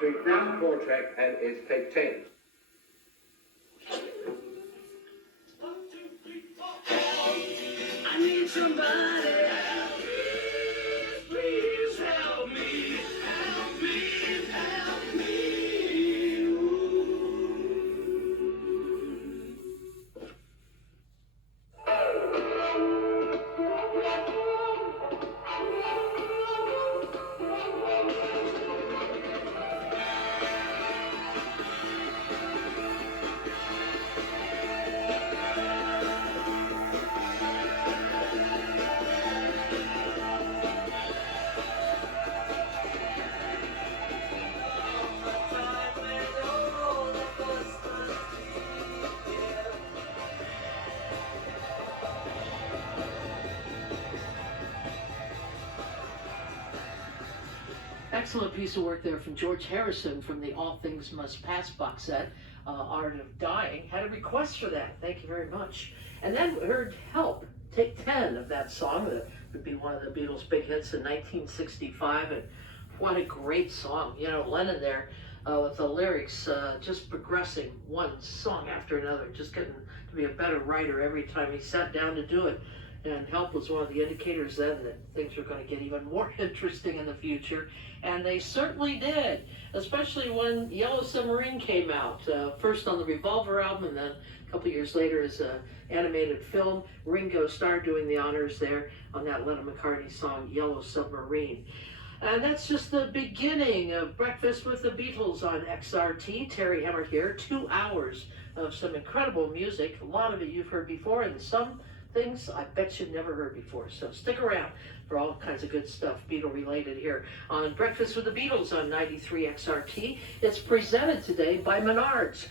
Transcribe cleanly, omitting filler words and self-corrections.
Street now, 4 track, and it's take 10. I need somebody. Please help me. Help me. Help me. Excellent piece of work there from George Harrison from the All Things Must Pass box set, Art of Dying. Had a request for that. Thank you very much. And then we heard Help, take 10 of that song. That would be one of the Beatles' big hits in 1965. And what a great song. You know, Lennon there with the lyrics just progressing one song after another, just getting to be a better writer every time he sat down to do it. And Help was one of the indicators then that things were going to get even more interesting in the future. And they certainly did, especially when Yellow Submarine came out, first on the Revolver album, and then a couple years later as an animated film. Ringo Starr doing the honors there on that Lennon-McCartney song, Yellow Submarine. And that's just the beginning of Breakfast with the Beatles on XRT. Terry Hemmert here, 2 hours of some incredible music. A lot of it you've heard before, and some things I bet you've never heard before. So stick around for all kinds of good stuff Beatle related here on Breakfast with the Beatles on 93 XRT. It's presented today by Menards.